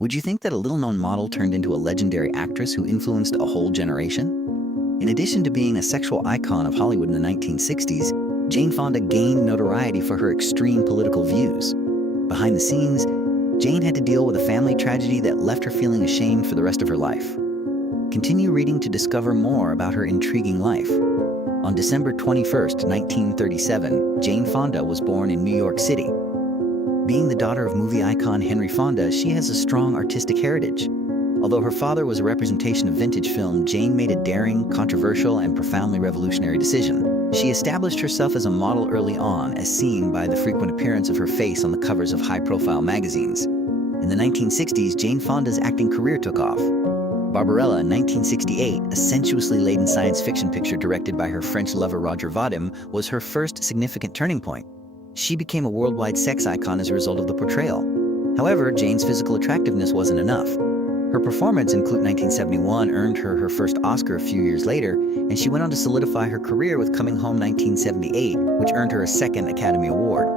Would you think that a little-known model turned into a legendary actress who influenced a whole generation? In addition to being a sexual icon of Hollywood in the 1960s, Jane Fonda gained notoriety for her extreme political views. Behind the scenes, Jane had to deal with a family tragedy that left her feeling ashamed for the rest of her life. Continue reading to discover more about her intriguing life. On December 21, 1937, Jane Fonda was born in New York City. Being the daughter of movie icon Henry Fonda, she has a strong artistic heritage. Although her father was a representation of vintage film, Jane made a daring, controversial, and profoundly revolutionary decision. She established herself as a model early on, as seen by the frequent appearance of her face on the covers of high-profile magazines. In the 1960s, Jane Fonda's acting career took off. Barbarella, 1968, a sensuously laden science fiction picture directed by her French lover Roger Vadim, was her first significant turning point. She became a worldwide sex icon as a result of the portrayal. However, Jane's physical attractiveness wasn't enough. Her performance in Clute 1971 earned her her first Oscar a few years later, and she went on to solidify her career with Coming Home 1978, which earned her a second Academy Award.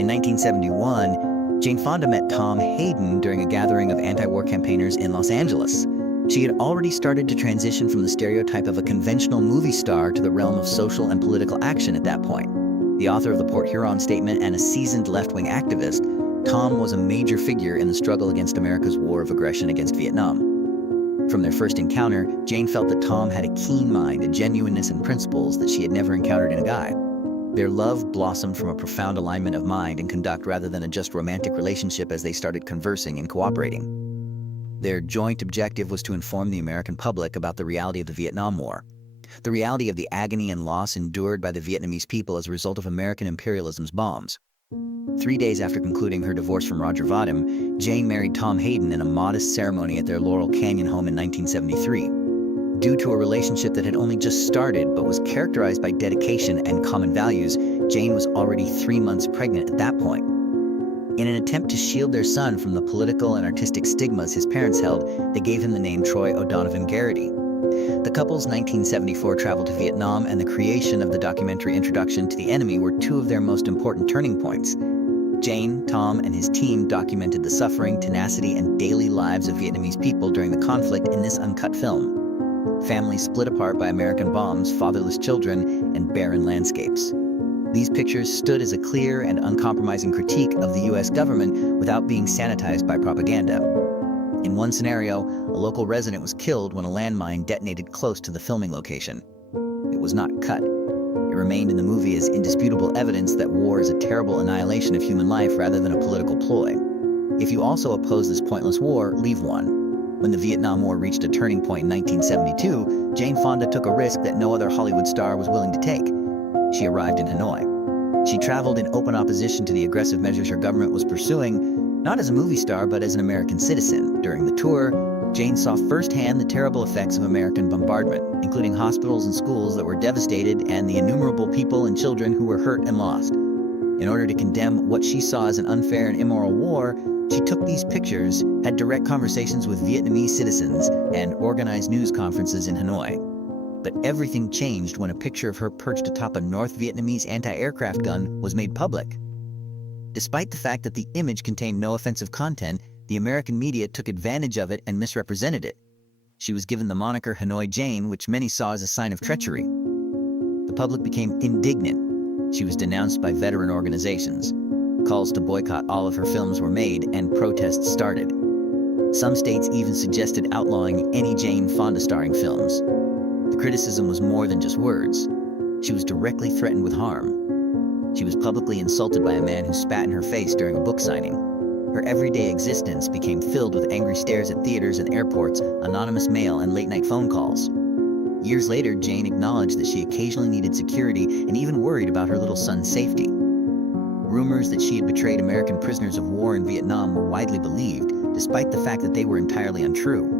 In 1971, Jane Fonda met Tom Hayden during a gathering of anti-war campaigners in Los Angeles. She had already started to transition from the stereotype of a conventional movie star to the realm of social and political action at that point. The author of the Port Huron Statement and a seasoned left-wing activist, Tom was a major figure in the struggle against America's war of aggression against Vietnam. From their first encounter, Jane felt that Tom had a keen mind, a genuineness and principles that she had never encountered in a guy. Their love blossomed from a profound alignment of mind and conduct rather than a just romantic relationship as they started conversing and cooperating. Their joint objective was to inform the American public about the reality of the Vietnam War. The reality of the agony and loss endured by the Vietnamese people as a result of American imperialism's bombs. 3 days after concluding her divorce from Roger Vadim, Jane married Tom Hayden in a modest ceremony at their Laurel Canyon home in 1973. Due to a relationship that had only just started but was characterized by dedication and common values, Jane was already 3 months pregnant at that point. In an attempt to shield their son from the political and artistic stigmas his parents held, they gave him the name Troy O'Donovan Garrity. The couple's 1974 travel to Vietnam and the creation of the documentary Introduction to the Enemy were two of their most important turning points. Jane, Tom, and his team documented the suffering, tenacity, and daily lives of Vietnamese people during the conflict in this uncut film. Families split apart by American bombs, fatherless children, and barren landscapes. These pictures stood as a clear and uncompromising critique of the U.S. government without being sanitized by propaganda. In one scenario, a local resident was killed when a landmine detonated close to the filming location. It was not cut. It remained in the movie as indisputable evidence that war is a terrible annihilation of human life rather than a political ploy. If you also oppose this pointless war, leave one. When the Vietnam War reached a turning point in 1972, Jane Fonda took a risk that no other Hollywood star was willing to take. She arrived in Hanoi. She traveled in open opposition to the aggressive measures her government was pursuing, not as a movie star, but as an American citizen. During the tour, Jane saw firsthand the terrible effects of American bombardment, including hospitals and schools that were devastated and the innumerable people and children who were hurt and lost. In order to condemn what she saw as an unfair and immoral war, she took these pictures, had direct conversations with Vietnamese citizens, and organized news conferences in Hanoi. But everything changed when a picture of her perched atop a North Vietnamese anti-aircraft gun was made public. Despite the fact that the image contained no offensive content, the American media took advantage of it and misrepresented it. She was given the moniker Hanoi Jane, which many saw as a sign of treachery. The public became indignant. She was denounced by veteran organizations. Calls to boycott all of her films were made, and protests started. Some states even suggested outlawing any Jane Fonda starring films. The criticism was more than just words. She was directly threatened with harm. She was publicly insulted by a man who spat in her face during a book signing. Her everyday existence became filled with angry stares at theaters and airports, anonymous mail, and late-night phone calls. Years later, Jane acknowledged that she occasionally needed security and even worried about her little son's safety. Rumors that she had betrayed American prisoners of war in Vietnam were widely believed, despite the fact that they were entirely untrue.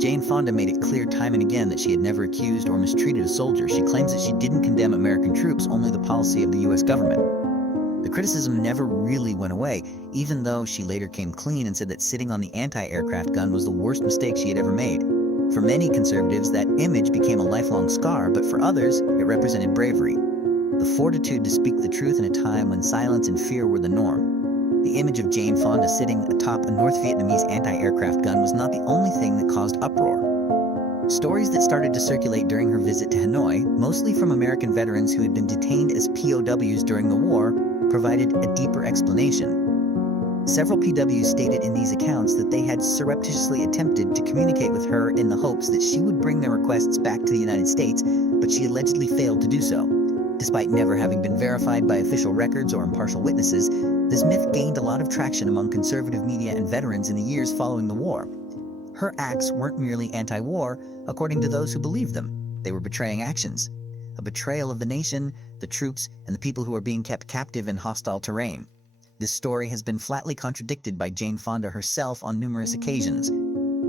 Jane Fonda made it clear time and again that she had never accused or mistreated a soldier. She claims that she didn't condemn American troops, only the policy of the U.S. government. The criticism never really went away, even though she later came clean and said that sitting on the anti-aircraft gun was the worst mistake she had ever made. For many conservatives, that image became a lifelong scar, but for others, it represented bravery. The fortitude to speak the truth in a time when silence and fear were the norm. The image of Jane Fonda sitting atop a North Vietnamese anti-aircraft gun was not the only thing that caused uproar. Stories that started to circulate during her visit to Hanoi, mostly from American veterans who had been detained as POWs during the war, provided a deeper explanation. Several PWs stated in these accounts that they had surreptitiously attempted to communicate with her in the hopes that she would bring their requests back to the United States, but she allegedly failed to do so. Despite never having been verified by official records or impartial witnesses, this myth gained a lot of traction among conservative media and veterans in the years following the war. Her acts weren't merely anti-war, according to those who believed them. They were betraying actions. A betrayal of the nation, the troops, and the people who are being kept captive in hostile terrain. This story has been flatly contradicted by Jane Fonda herself on numerous occasions.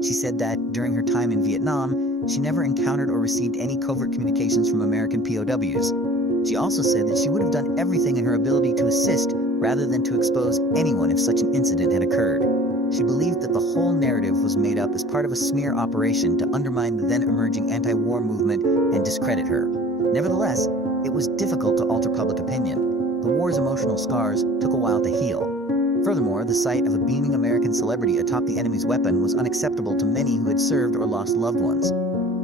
She said that during her time in Vietnam, she never encountered or received any covert communications from American POWs. She also said that she would have done everything in her ability to assist rather than to expose anyone if such an incident had occurred. She believed that the whole narrative was made up as part of a smear operation to undermine the then-emerging anti-war movement and discredit her. Nevertheless, it was difficult to alter public opinion. The war's emotional scars took a while to heal. Furthermore, the sight of a beaming American celebrity atop the enemy's weapon was unacceptable to many who had served or lost loved ones.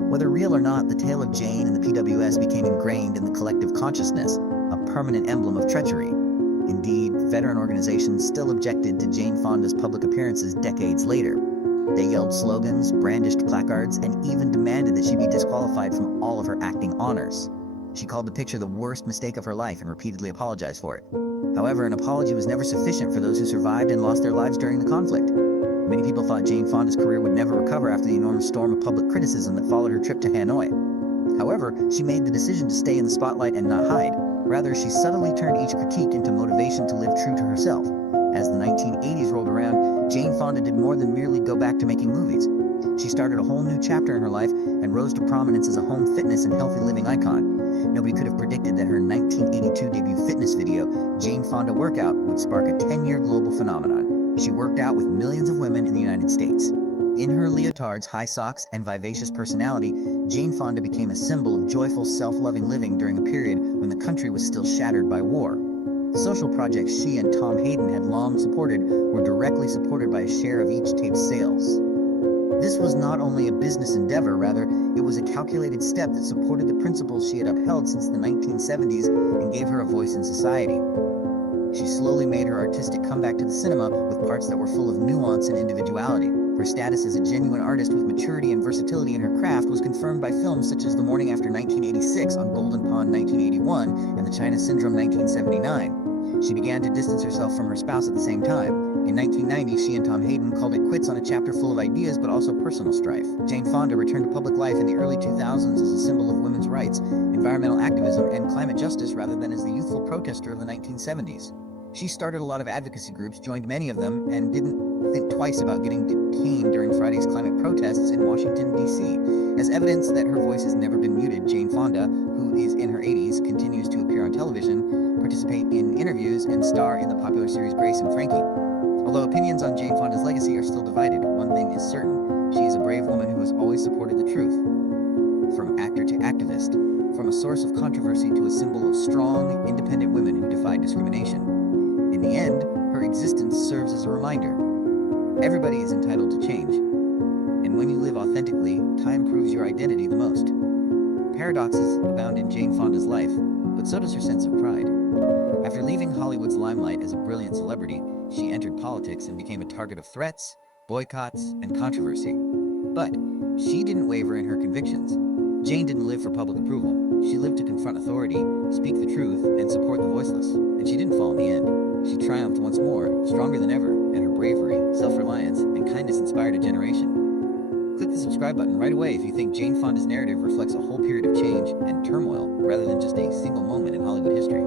Whether real or not, the tale of Jane and the PWS became ingrained in the collective consciousness, a permanent emblem of treachery. Indeed, veteran organizations still objected to Jane Fonda's public appearances decades later. They yelled slogans, brandished placards, and even demanded that she be disqualified from all of her acting honors. She called the picture the worst mistake of her life and repeatedly apologized for it. However, an apology was never sufficient for those who survived and lost their lives during the conflict. Many people thought Jane Fonda's career would never recover after the enormous storm of public criticism that followed her trip to Hanoi. However, she made the decision to stay in the spotlight and not hide. Rather, she subtly turned each critique into motivation to live true to herself. As the 1980s rolled around, Jane Fonda did more than merely go back to making movies. She started a whole new chapter in her life and rose to prominence as a home fitness and healthy living icon. Nobody could have predicted that her 1982 debut fitness video, Jane Fonda Workout, would spark a 10-year global phenomenon. She worked out with millions of women in the United States. In her leotards, high socks, and vivacious personality, Jane Fonda became a symbol of joyful, self-loving living during a period when the country was still shattered by war. The social projects she and Tom Hayden had long supported were directly supported by a share of each tape's sales. This was not only a business endeavor, rather, it was a calculated step that supported the principles she had upheld since the 1970s and gave her a voice in society. She slowly made her artistic comeback to the cinema with parts that were full of nuance and individuality. Her status as a genuine artist with maturity and versatility in her craft was confirmed by films such as The Morning After 1986 on Golden Pond 1981 and The China Syndrome 1979. She began to distance herself from her spouse at the same time. In 1990, she and Tom Hayden called it quits on a chapter full of ideas but also personal strife. Jane Fonda returned to public life in the early 2000s as a symbol of women's rights, environmental activism, and climate justice rather than as the youthful protester of the 1970s. She started a lot of advocacy groups, joined many of them, and didn't think twice about getting detained during Friday's climate protests in Washington, D.C. As evidence that her voice has never been muted, Jane Fonda, who is in her 80s, continues to appear on television, participate in interviews, and star in the popular series Grace and Frankie. Although opinions on Jane Fonda's legacy are still divided, one thing is certain: she is a brave woman who has always supported the truth. From actor to activist, from a source of controversy to a symbol of strong, independent women who defied discrimination. In the end, her existence serves as a reminder. Everybody is entitled to change. And when you live authentically, time proves your identity the most. Paradoxes abound in Jane Fonda's life, but so does her sense of pride. After leaving Hollywood's limelight as a brilliant celebrity, she entered politics and became a target of threats, boycotts, and controversy. But she didn't waver in her convictions. Jane didn't live for public approval. She lived to confront authority, speak the truth, and support the voiceless. And she didn't fall in the end. She triumphed once more, stronger than ever, and her bravery, self-reliance, and kindness inspired a generation. Click the subscribe button right away if you think Jane Fonda's narrative reflects a whole period of change and turmoil rather than just a single moment in Hollywood history.